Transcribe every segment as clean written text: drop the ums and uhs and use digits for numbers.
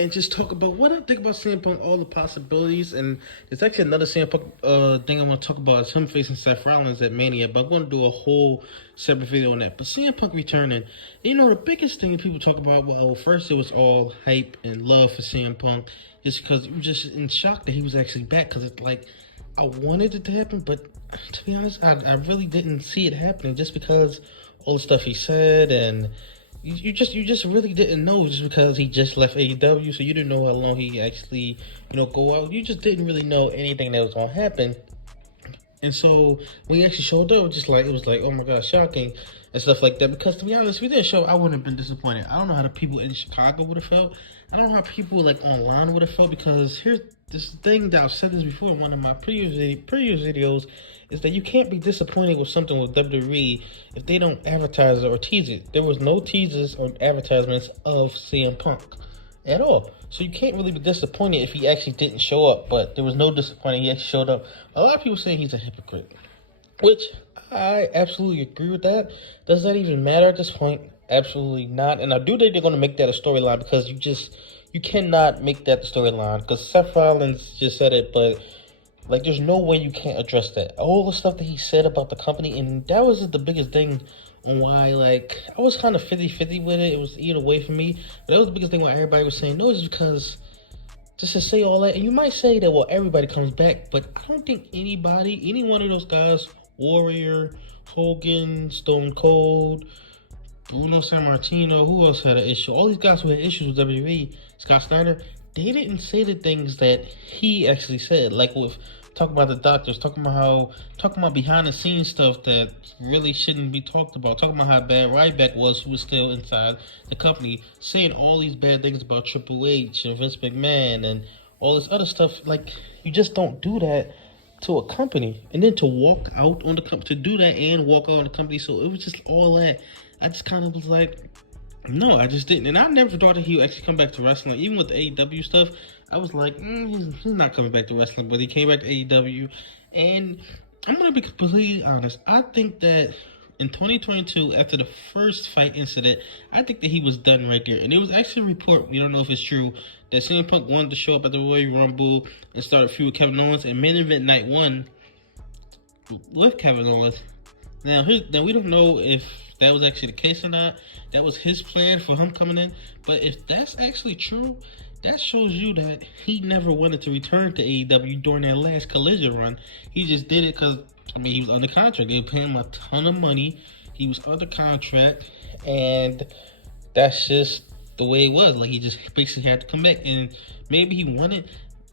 and just talk about what I think about CM Punk, all the possibilities. And there's actually another CM Punk thing I want to talk about is him facing Seth Rollins at Mania. But I'm going to do a whole separate video on that. But CM Punk returning, you know, the biggest thing people talk about, well, first it was all hype and love for CM Punk, just because you were just in shock that he was actually back. Because it's like, I wanted it to happen, but to be honest, I really didn't see it happening just because all the stuff he said, and you just really didn't know just because he just left AEW, so you didn't know how long he actually, go out. You just didn't really know anything that was gonna happen. And so when he actually showed up, it was like, oh my god, shocking and stuff like that. Because to be honest, if he didn't show, I wouldn't have been disappointed. I don't know how the people in Chicago would have felt. I don't know how people like online would have felt, because here's this thing that I've said this before in one of my previous videos, is that you can't be disappointed with something with WWE if they don't advertise it or tease it. There was no teasers or advertisements of CM Punk at all. So you can't really be disappointed if he actually didn't show up, but there was no disappointing. He actually showed up. A lot of people say he's a hypocrite, which I absolutely agree with that. Does that even matter at this point? Absolutely not. And I do think they're going to make that a storyline, because you cannot make that the storyline, because Seth Rollins just said it, but like, there's no way you can't address that. All the stuff that he said about the company, and that was the biggest thing on why, like, I was kind of 50-50 with it. It was either way for me. But that was the biggest thing why everybody was saying no, is because just to say all that, and you might say that, well, everybody comes back, but I don't think any one of those guys, Warrior, Hogan, Stone Cold, Bruno Sammartino, who else had an issue? All these guys who had issues with WWE, Scott Steiner, they didn't say the things that he actually said. Like with talking about the doctors, talking about behind the scenes stuff that really shouldn't be talked about, talking about how bad Ryback was, who was still inside the company, saying all these bad things about Triple H and Vince McMahon and all this other stuff. Like, you just don't do that to a company. And then to walk out on the company, to do that and walk out on the company. So it was just all that. I just kind of was like, no, I just didn't. And I never thought that he would actually come back to wrestling. Even with the AEW stuff, I was like, he's not coming back to wrestling. But he came back to AEW. And I'm going to be completely honest. I think that in 2022, after the first fight incident, I think that he was done right there. And there was actually a report, we don't know if it's true, that CM Punk wanted to show up at the Royal Rumble and start a feud with Kevin Owens. And main event night 1 with Kevin Owens. Now we don't know if that was actually the case or not. That was his plan for him coming in. But if that's actually true, that shows you that he never wanted to return to AEW during that last Collision run. He just did it because, he was under contract. They were paying him a ton of money. He was under contract. And that's just the way it was. Like, he just basically had to come back. And maybe he wanted...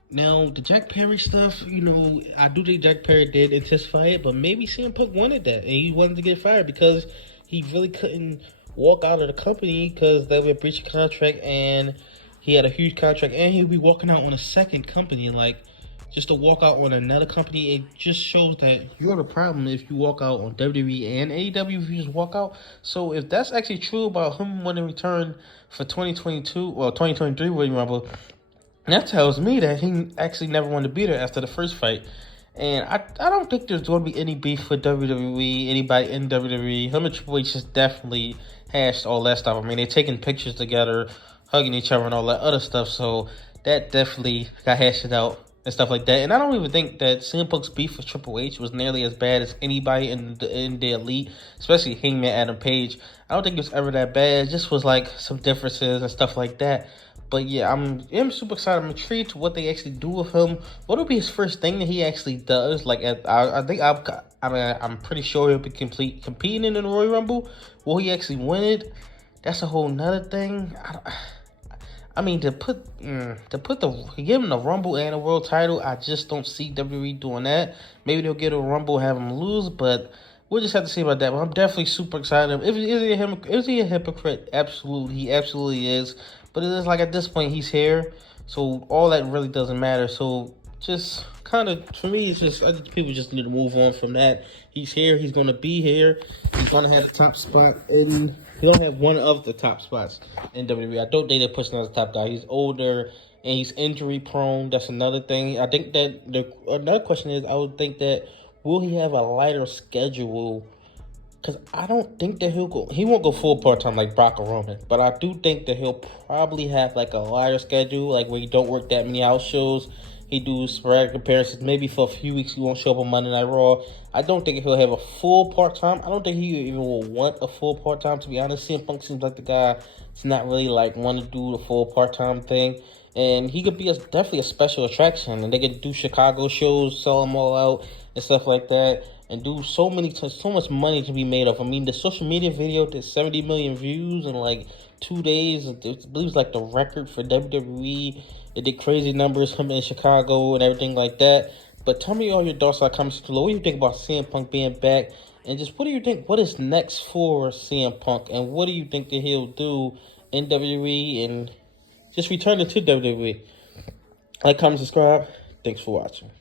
Now, the Jack Perry stuff, I do think Jack Perry did intensify it, but maybe CM Punk wanted that, and he wanted to get fired because he really couldn't walk out of the company because they would breach a contract, and he had a huge contract, and he would be walking out on a second company. Like, just to walk out on another company, it just shows that you're the problem if you walk out on WWE and AEW if you just walk out. So if that's actually true about him wanting to return for 2022 or 2023 Royal Rumble, that tells me that he actually never wanted to be there after the first fight. And I don't think there's going to be any beef with WWE, anybody in WWE. Him and Triple H just definitely hashed all that stuff. I mean, they're taking pictures together, hugging each other and all that other stuff. So that definitely got hashed out and stuff like that. And I don't even think that CM Punk's beef with Triple H was nearly as bad as anybody in the Elite, especially Hangman Adam Page. I don't think it was ever that bad. It just was like some differences and stuff like that. But yeah, I'm super excited. I'm intrigued to what they actually do with him. What will be his first thing that he actually does? Like, I'm pretty sure he'll be competing in the Royal Rumble. Will he actually win it? That's a whole nother thing. To give him the Rumble and a world title, I just don't see WWE doing that. Maybe they'll get a Rumble, have him lose, but we'll just have to see about that. But I'm definitely super excited. Is he a hypocrite? Absolutely, he absolutely is. But it is like, at this point, he's here, so all that really doesn't matter. So just kind of, for me, it's just, I think people just need to move on from that. He's here. He's going to be here. He's going to have the top spot in. He's going to have one of the top spots in WWE. I don't think they're pushing him as a top guy. He's older and he's injury prone. That's another thing. I think that another question is, I would think that, will he have a lighter schedule Because I don't think that he won't go full part-time like Brock or Roman. But I do think that he'll probably have like a lighter schedule, like where he don't work that many house shows. He do sporadic appearances. Maybe for a few weeks he won't show up on Monday Night Raw. I don't think he'll have a full part-time. I don't think he even will want a full part-time, to be honest. CM Punk seems like the guy that's not really like want to do the full part-time thing. And he could be definitely a special attraction. And they could do Chicago shows, sell them all out and stuff like that. And do so much money to be made of. I mean, the social media video did 70 million views in like 2 days. It believes like the record for WWE. It did crazy numbers coming in Chicago and everything like that. But tell me all your thoughts on comments below. What do you think about CM Punk being back? And just what do you think? What is next for CM Punk? And what do you think that he'll do in WWE and just returning to WWE? Like, comment, subscribe. Thanks for watching.